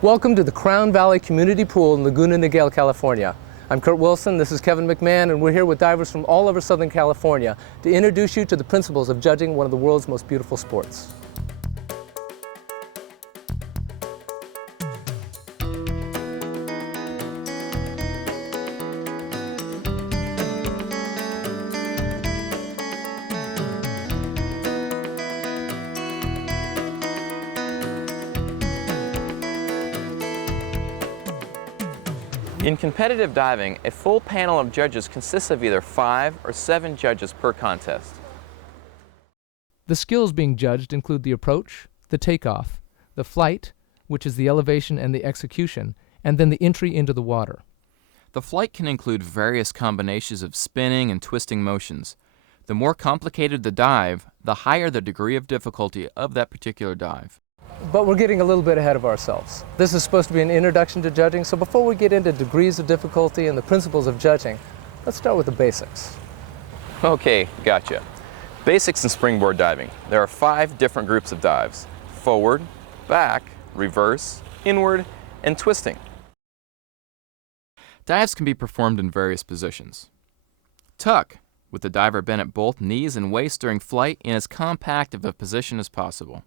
Welcome to the Crown Valley Community Pool in Laguna Niguel, California. I'm Kurt Wilson, this is Kevin McMahon, and we're here with divers from all over Southern California to introduce you to the principles of judging one of the world's most beautiful sports. In competitive diving, a full panel of judges consists of either 5 or 7 judges per contest. The skills being judged include the approach, the takeoff, the flight, which is the elevation and the execution, and then the entry into the water. The flight can include various combinations of spinning and twisting motions. The more complicated the dive, the higher the degree of difficulty of that particular dive. But we're getting a little bit ahead of ourselves. This is supposed to be an introduction to judging, so before we get into degrees of difficulty and the principles of judging, let's start with the basics. Okay, gotcha. Basics in springboard diving. There are 5 different groups of dives: forward, back, reverse, inward, and twisting. Dives can be performed in various positions. Tuck, with the diver bent at both knees and waist during flight in as compact of a position as possible.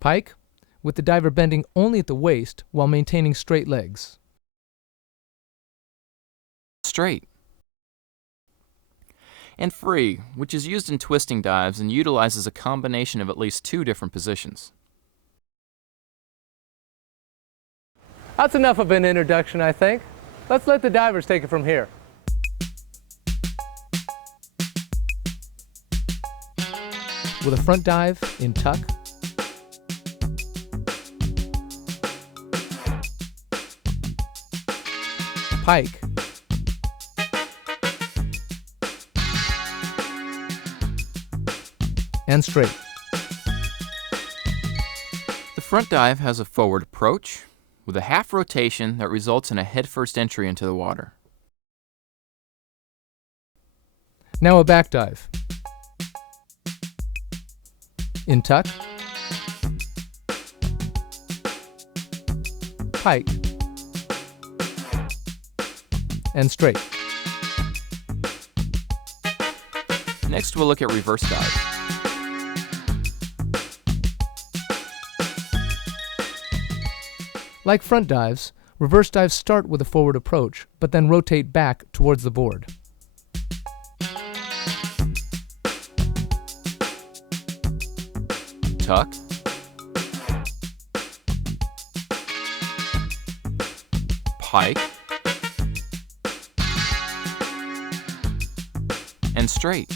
Pike, with the diver bending only at the waist while maintaining straight legs. Straight. And free, which is used in twisting dives and utilizes a combination of at least 2 different positions. That's enough of an introduction, I think. Let's let the divers take it from here. With a front dive in tuck, pike, and straight. The front dive has a forward approach with a half rotation that results in a headfirst entry into the water. Now a back dive. In tuck, pike, and straight. Next, we'll look at reverse dive. Like front dives, reverse dives start with a forward approach, but then rotate back towards the board. Tuck, pike, and straight.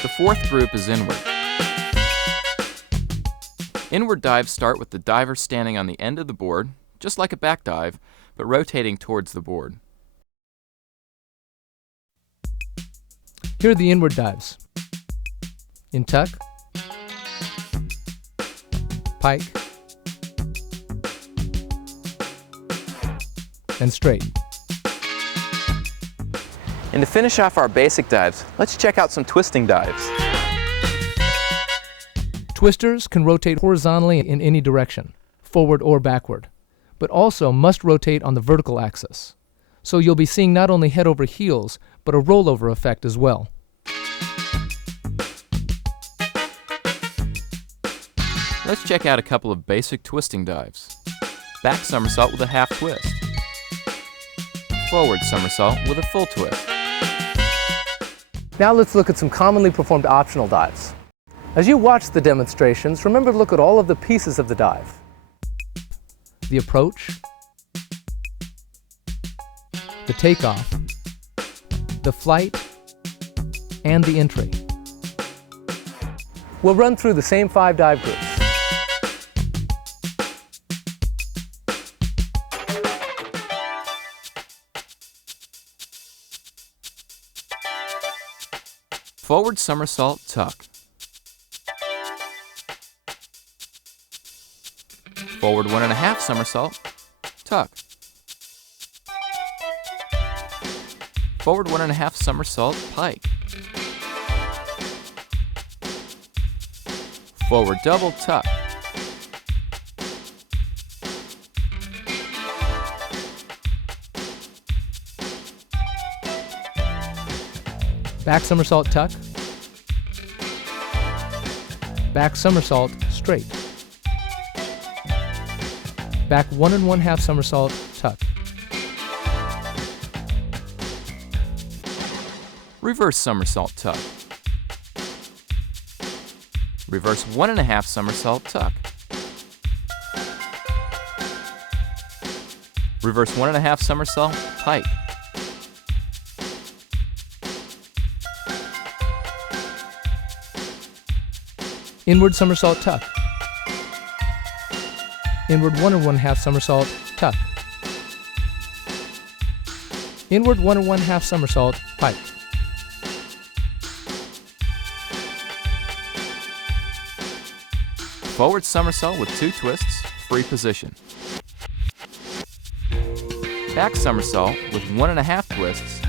The fourth group is inward. Inward dives start with the diver standing on the end of the board, just like a back dive, but rotating towards the board. Here are the inward dives. In tuck, pike, and straight. And to finish off our basic dives, let's check out some twisting dives. Twisters can rotate horizontally in any direction, forward or backward, but also must rotate on the vertical axis. So you'll be seeing not only head over heels, but a rollover effect as well. Let's check out a couple of basic twisting dives. Back somersault with a half twist. Forward somersault with a full twist. Now let's look at some commonly performed optional dives. As you watch the demonstrations, remember to look at all of the pieces of the dive. The approach, the takeoff, the flight, and the entry. We'll run through the same 5 dive groups. Forward somersault tuck. Forward 1.5 somersault, tuck. Forward 1.5 somersault, pike. Forward double tuck. Back somersault tuck. Back somersault straight. Back 1 1/2 somersault tuck. Reverse somersault tuck. Reverse 1 1/2 somersault tuck. Reverse 1 1/2 somersault pike. Inward somersault tuck. Inward 1 1/2 somersault tuck. Inward 1 1/2 somersault pike. Forward somersault with 2 twists, free position. Back somersault with 1 1/2 twists,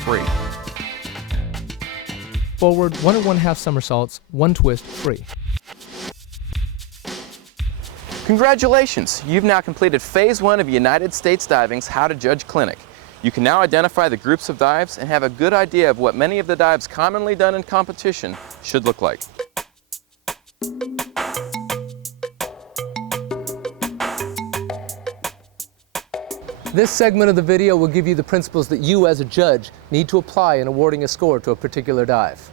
free. Forward 1 1/2 somersaults, 1 twist free. Congratulations! You've now completed Phase 1 of United States Diving's How to Judge Clinic. You can now identify the groups of dives and have a good idea of what many of the dives commonly done in competition should look like. This segment of the video will give you the principles that you as a judge need to apply in awarding a score to a particular dive.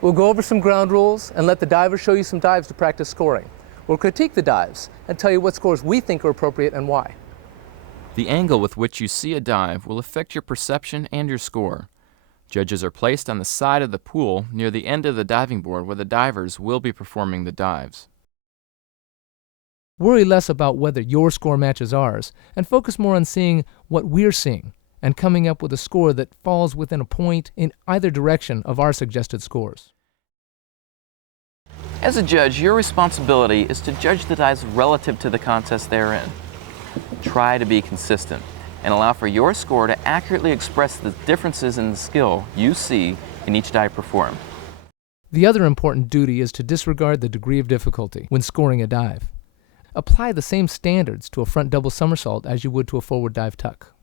We'll go over some ground rules and let the diver show you some dives to practice scoring. We'll critique the dives and tell you what scores we think are appropriate and why. The angle with which you see a dive will affect your perception and your score. Judges are placed on the side of the pool near the end of the diving board where the divers will be performing the dives. Worry less about whether your score matches ours and focus more on seeing what we're seeing and coming up with a score that falls within a point in either direction of our suggested scores. As a judge, your responsibility is to judge the dives relative to the contest they're in. Try to be consistent and allow for your score to accurately express the differences in the skill you see in each dive performed. The other important duty is to disregard the degree of difficulty when scoring a dive. Apply the same standards to a front double somersault as you would to a forward dive tuck.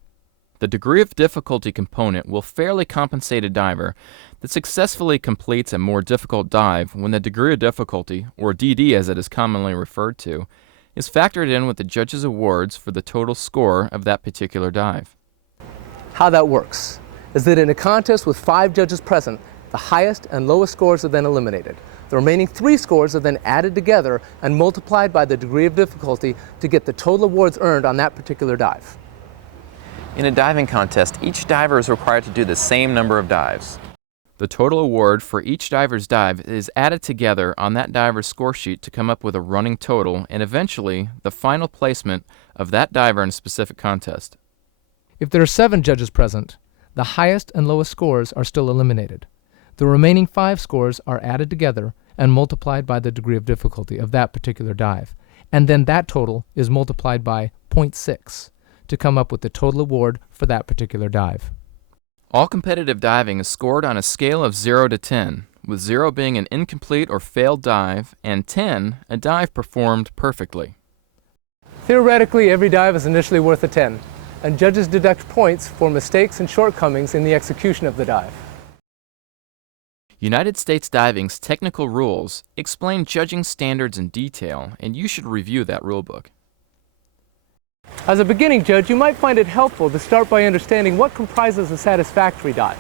The degree of difficulty component will fairly compensate a diver that successfully completes a more difficult dive when the degree of difficulty, or DD as it is commonly referred to, is factored in with the judge's awards for the total score of that particular dive. How that works is that in a contest with 5 judges present, the highest and lowest scores are then eliminated. The remaining 3 scores are then added together and multiplied by the degree of difficulty to get the total awards earned on that particular dive. In a diving contest, each diver is required to do the same number of dives. The total award for each diver's dive is added together on that diver's score sheet to come up with a running total and eventually the final placement of that diver in a specific contest. If there are 7 judges present, the highest and lowest scores are still eliminated. The remaining 5 scores are added together and multiplied by the degree of difficulty of that particular dive, and then that total is multiplied by 0.6 to come up with the total award for that particular dive. All competitive diving is scored on a scale of 0 to 10, with 0 being an incomplete or failed dive and 10 a dive performed perfectly. Theoretically, every dive is initially worth a 10, and judges deduct points for mistakes and shortcomings in the execution of the dive. United States Diving's technical rules explain judging standards in detail, and you should review that rulebook. As a beginning judge, you might find it helpful to start by understanding what comprises a satisfactory dive.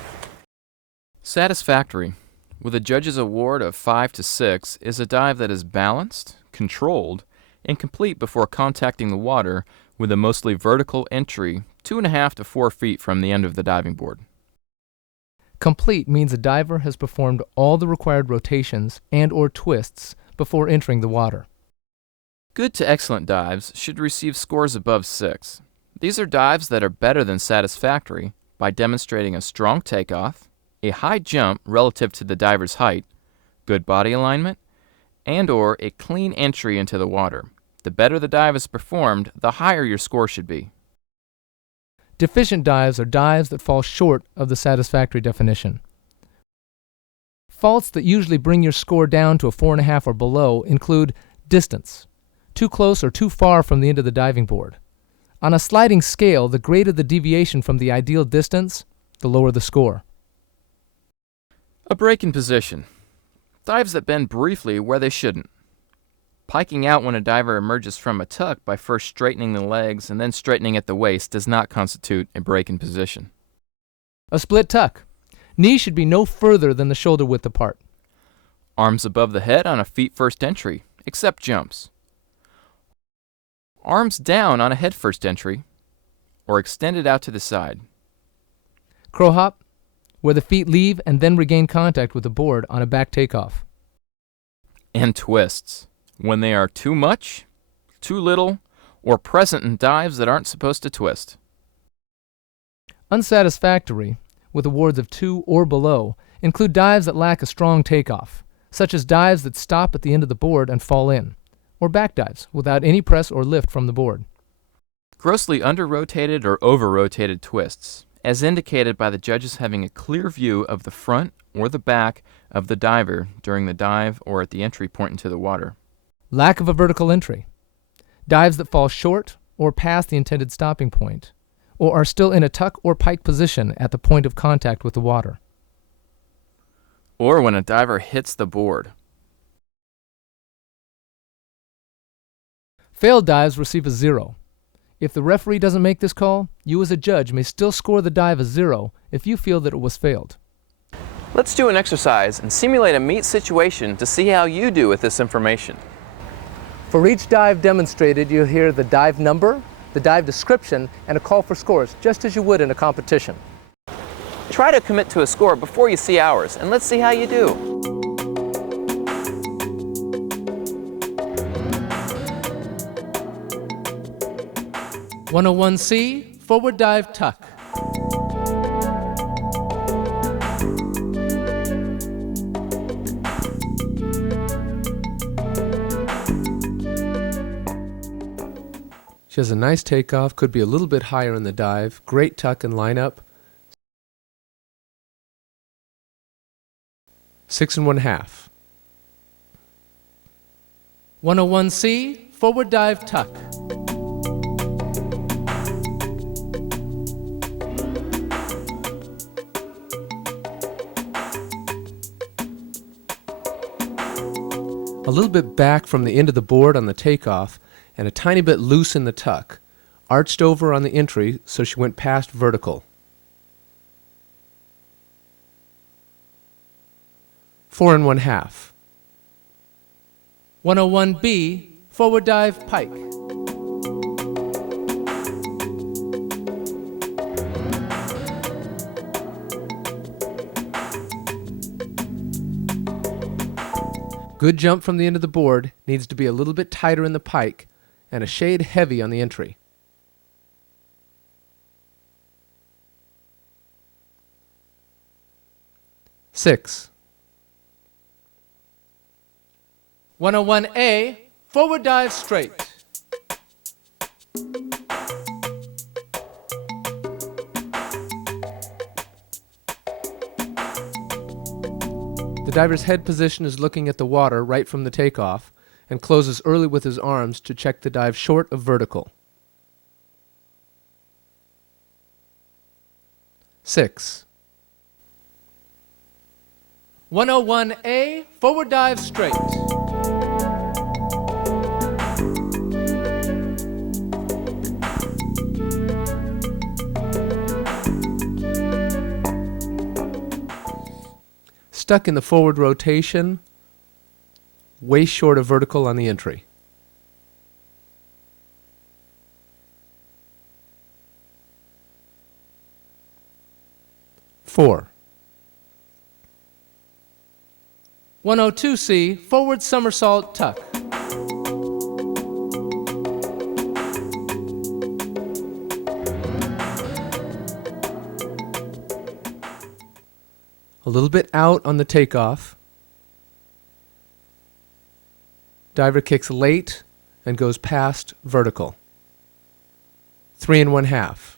Satisfactory, with a judge's award of 5 to 6, is a dive that is balanced, controlled, and complete before contacting the water with a mostly vertical entry 2.5 to 4 feet from the end of the diving board. Complete means a diver has performed all the required rotations and/or twists before entering the water. Good to excellent dives should receive scores above 6. These are dives that are better than satisfactory by demonstrating a strong takeoff, a high jump relative to the diver's height, good body alignment, and/or a clean entry into the water. The better the dive is performed, the higher your score should be. Deficient dives are dives that fall short of the satisfactory definition. faults that usually bring your score down to a 4.5 or below include distance, too close or too far from the end of the diving board. On a sliding scale, the greater the deviation from the ideal distance, the lower the score. A break in position. Dives that bend briefly where they shouldn't. Piking out when a diver emerges from a tuck by first straightening the legs and then straightening at the waist does not constitute a break in position. A split tuck. Knees should be no further than the shoulder width apart. Arms above the head on a feet first entry, except jumps. Arms down on a head first entry, or extended out to the side. Crow hop, where the feet leave and then regain contact with the board on a back takeoff. And twists, when they are too much, too little, or present in dives that aren't supposed to twist. Unsatisfactory, with awards of 2 or below, include dives that lack a strong takeoff, such as dives that stop at the end of the board and fall in, or back dives without any press or lift from the board. Grossly under-rotated or over-rotated twists, as indicated by the judges having a clear view of the front or the back of the diver during the dive or at the entry point into the water. Lack of a vertical entry. Dives that fall short or past the intended stopping point, or are still in a tuck or pike position at the point of contact with the water. Or when a diver hits the board. Failed dives receive a 0. If the referee doesn't make this call, you as a judge may still score the dive a 0 if you feel that it was failed. Let's do an exercise and simulate a meet situation to see how you do with this information. For each dive demonstrated, you'll hear the dive number, the dive description, and a call for scores, just as you would in a competition. Try to commit to a score before you see ours, and let's see how you do. "101C, forward dive tuck." She has a nice takeoff, could be a little bit higher in the dive, great tuck and lineup. 6 1/2. 101C, forward dive tuck. A little bit back from the end of the board on the takeoff, and a tiny bit loose in the tuck, arched over on the entry so she went past vertical. 4 1/2. 101B, forward dive pike. Good jump from the end of the board, needs to be a little bit tighter in the pike and a shade heavy on the entry. Six. 101A, forward dive straight. The diver's head position is looking at the water right from the takeoff and closes early with his arms to check the dive short of vertical. 6. 101A, forward dive straight. Stuck in the forward rotation, way short of vertical on the entry. Four. 102C, forward somersault tuck. A little bit out on the takeoff. Diver kicks late and goes past vertical. 3 1/2.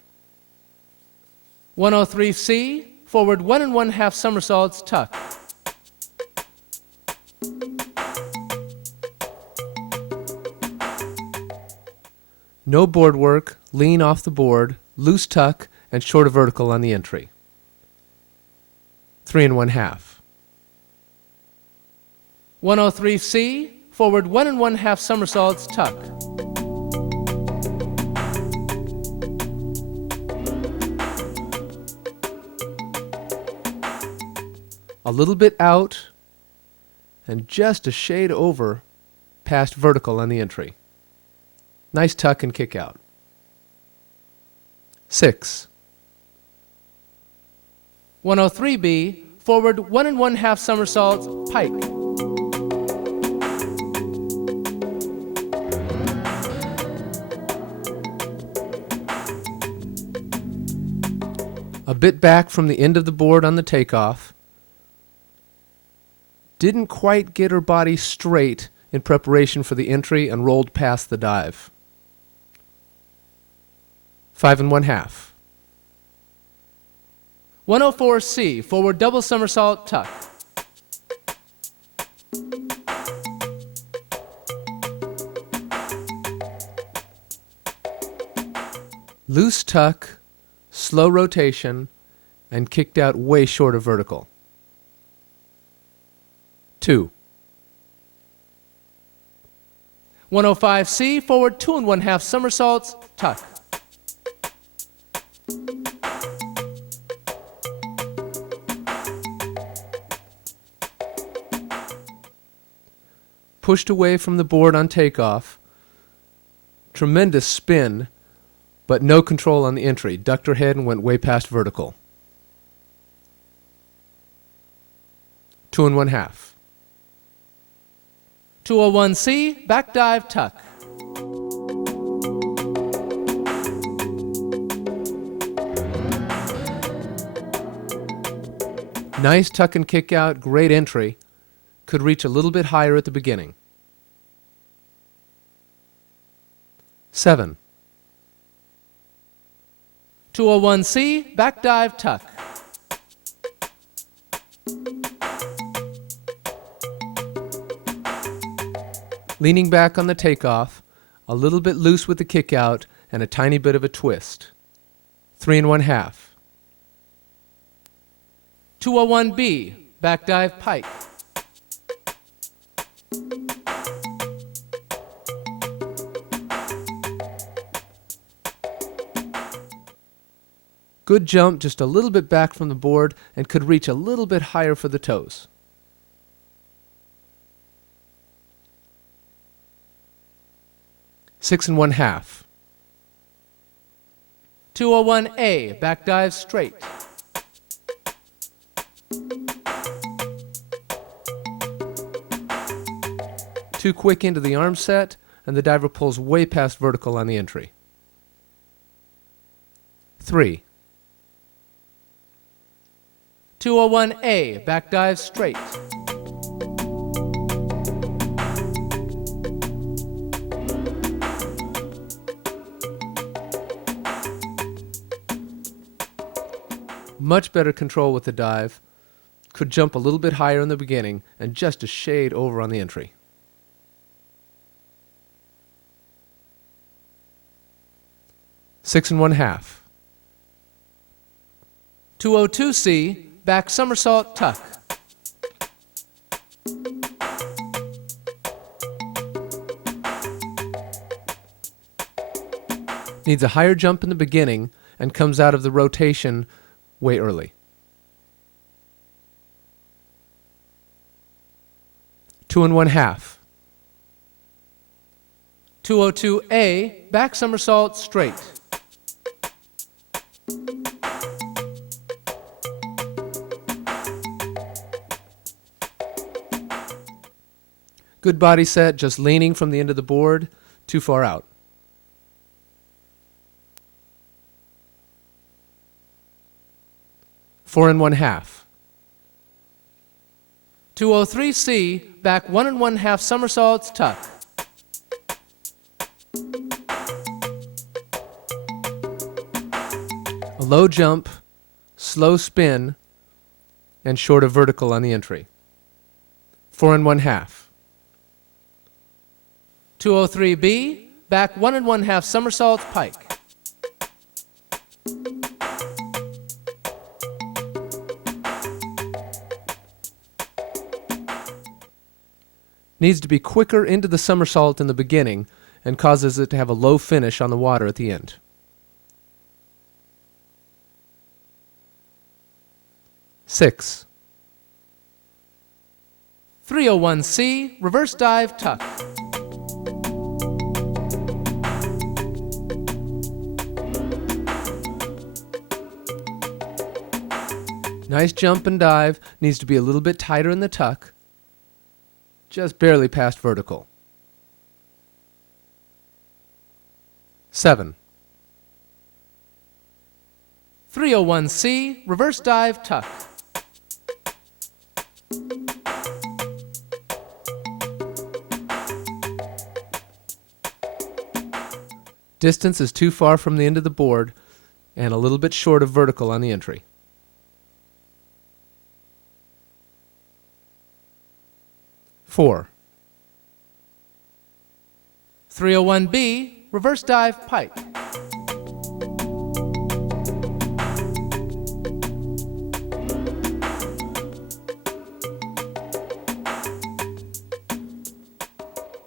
103C, forward 1 1/2 somersaults tuck. No board work, lean off the board, loose tuck, and short of vertical on the entry. 3 1/2. 103C, forward 1 1/2 somersaults, tuck. A little bit out and just a shade over past vertical on the entry. Nice tuck and kick out. 6. 103B, forward 1 1/2 somersaults, pike. A bit back from the end of the board on the takeoff. Didn't quite get her body straight in preparation for the entry and rolled past the dive. 5 1/2. 104C, forward double somersault, tuck. Loose tuck, slow rotation, and kicked out way short of vertical. 2. 105C, forward 2 1/2 somersaults, tuck. Pushed away from the board on takeoff. Tremendous spin, but no control on the entry. Ducked her head and went way past vertical. 2 1/2. 201C, back dive, tuck. Nice tuck and kick out, great entry. Could reach a little bit higher at the beginning. 7. 201C, back dive, tuck. Leaning back on the takeoff, a little bit loose with the kick out, and a tiny bit of a twist. 3 1/2. 201B, back dive, pike. Good jump, just a little bit back from the board, and could reach a little bit higher for the toes. 6 1/2. 201A, back dive, straight. Too quick into the arm set, and the diver pulls way past vertical on the entry. 3. 201A, back dive, straight. Much better control with the dive. Could jump a little bit higher in the beginning and just a shade over on the entry. 6 1/2. 202C, back somersault, tuck. Needs a higher jump in the beginning and comes out of the rotation way early. 2 1/2. 202A, back somersault, straight. Good body set, just leaning from the end of the board, too far out. 4 1/2. 203C, back 1 1/2 somersaults, tuck. A low jump, slow spin, and short of vertical on the entry. 4 1/2. 203B, Back 1 1/2 somersaults, pike. Needs to be quicker into the somersault in the beginning and causes it to have a low finish on the water at the end. Six. 301C, reverse dive, tuck. Nice jump and dive, needs to be a little bit tighter in the tuck, just barely past vertical. 7. 301C, reverse dive, tuck. Distance is too far from the end of the board and a little bit short of vertical on the entry. 4. 301B, reverse dive, pike.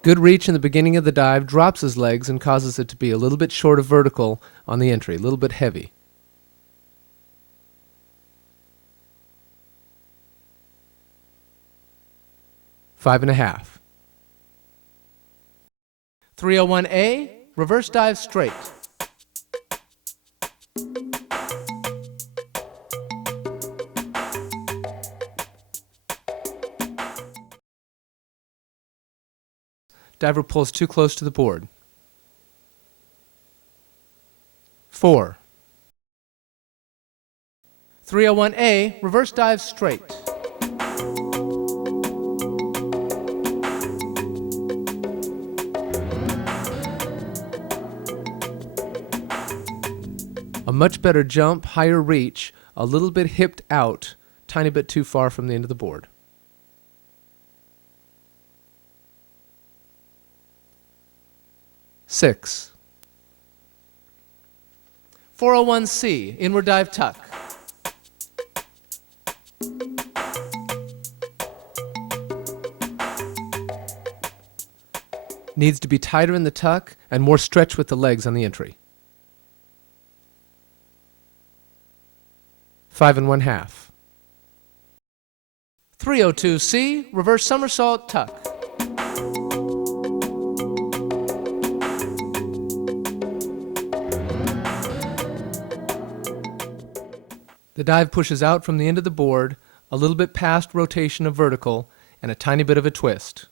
Good reach in the beginning of the dive, drops his legs and causes it to be a little bit short of vertical on the entry, a little bit heavy. 5 1/2. 301A, reverse dive, straight. Diver pulls too close to the board. 4. 301A, reverse dive, straight. A much better jump, higher reach, a little bit hipped out, tiny bit too far from the end of the board. 6. 401C, inward dive, tuck. Needs to be tighter in the tuck and more stretch with the legs on the entry. 5 1/2. 302C, reverse somersault, tuck. The dive pushes out from the end of the board, a little bit past rotation of vertical, and a tiny bit of a twist.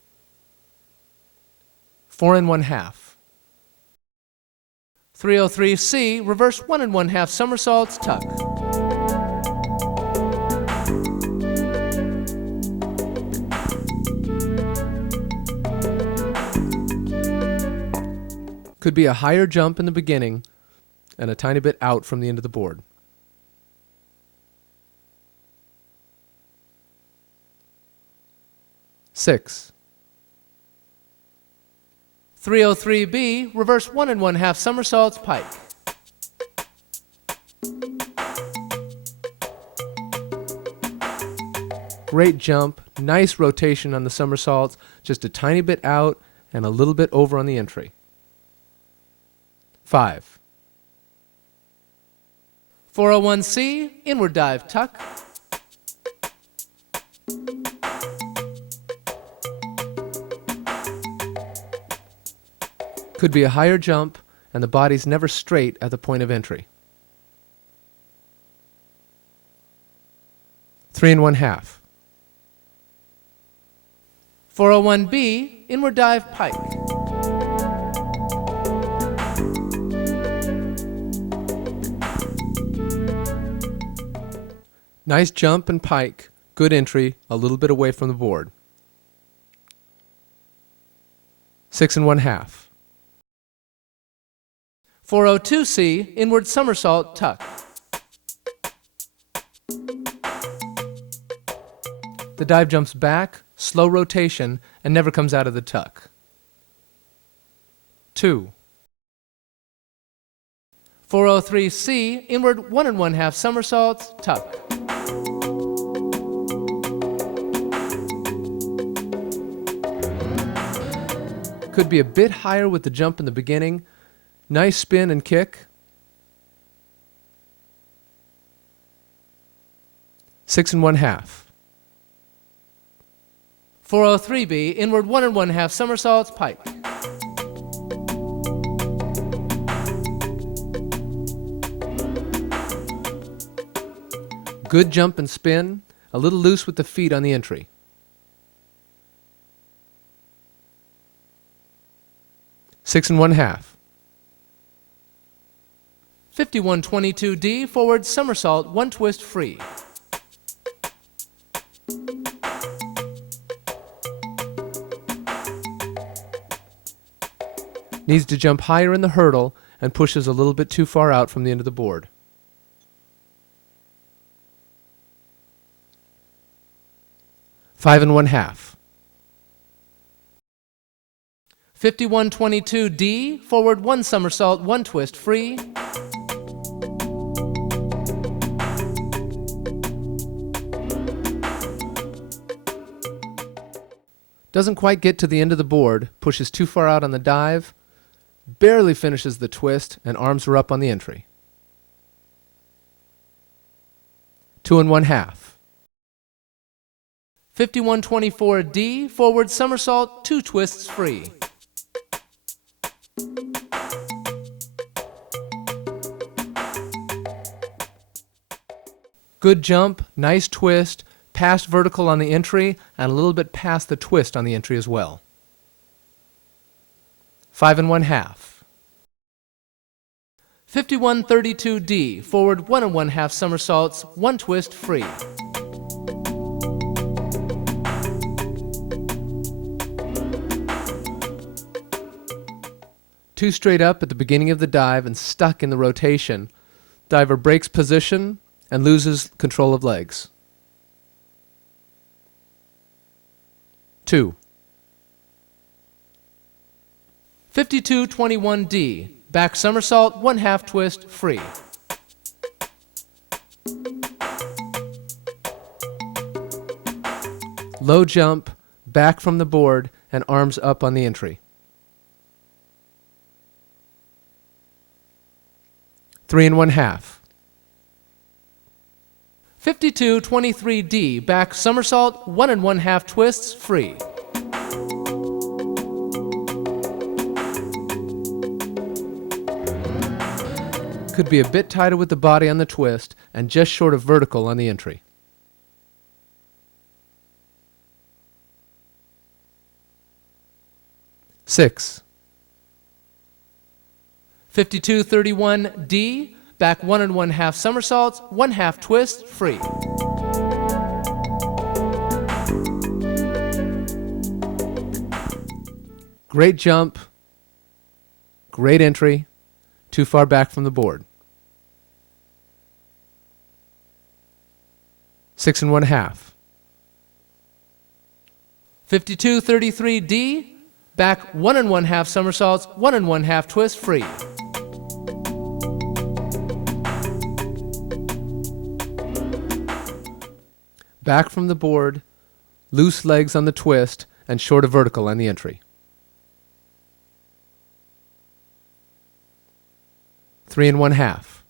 4 1/2. 303C, reverse 1 1/2 somersaults, tuck. Could be a higher jump in the beginning and a tiny bit out from the end of the board. 6. 303B, reverse 1 1/2 somersaults, pike. Great jump, nice rotation on the somersaults, just a tiny bit out and a little bit over on the entry. 5. 401C, inward dive, tuck. Could be a higher jump, and the body's never straight at the point of entry. 3 1/2. 401B, inward dive, pike. Nice jump and pike, good entry, a little bit away from the board. 6 1/2. 402C, inward somersault, tuck. The dive jumps back, slow rotation, and never comes out of the tuck. 2. 403C, inward 1 1/2 somersaults, tuck. Could be a bit higher with the jump in the beginning. Nice spin and kick. 6 1/2. 403B, inward 1 1/2 somersaults, pike. Good jump and spin, a little loose with the feet on the entry. Six and 1/2. 5122D, forward somersault, 1 twist free. Needs to jump higher in the hurdle and pushes a little bit too far out from the end of the board. Five and 1/2. 5122D, forward 1 somersault, 1 twist free. Doesn't quite get to the end of the board, pushes too far out on the dive, barely finishes the twist, and arms are up on the entry. 2 and 1/2. 5124D, forward somersault, 2 twists free. Good jump, nice twist, past vertical on the entry, and a little bit past the twist on the entry as well. 5 and 1/2. 5132D, forward 1 1/2 somersaults, 1 twist free. Two straight up at the beginning of the dive and stuck in the rotation. Diver breaks position and loses control of legs. 2. 5221D, back somersault, 1/2 twist, free. Low jump, back from the board, and arms up on the entry. 3 and 1/2. 5223D, back somersault, 1 1/2 twists, free. Could be a bit tighter with the body on the twist and just short of vertical on the entry. Six. 5231D, back 1 1/2 somersaults, 1/2 twist, free. Great jump, great entry, too far back from the board. 6 and 1/2. 5233D, back 1 1/2 somersaults, 1 1/2 twist, free. Back from the board, loose legs on the twist, and short of vertical on the entry. 3 and 1/2.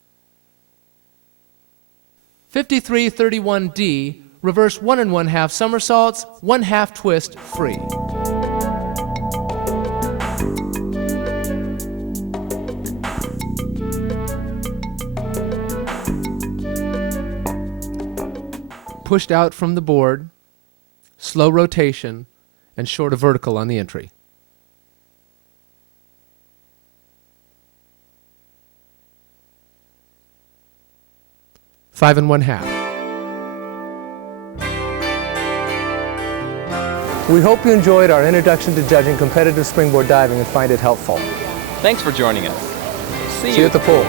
5331D, reverse 1 1/2 somersaults, 1/2 twist, free. Pushed out from the board, slow rotation, and short of vertical on the entry. Five and 1/2. We hope you enjoyed our introduction to judging competitive springboard diving and find it helpful. Thanks for joining us. See See you at the pool.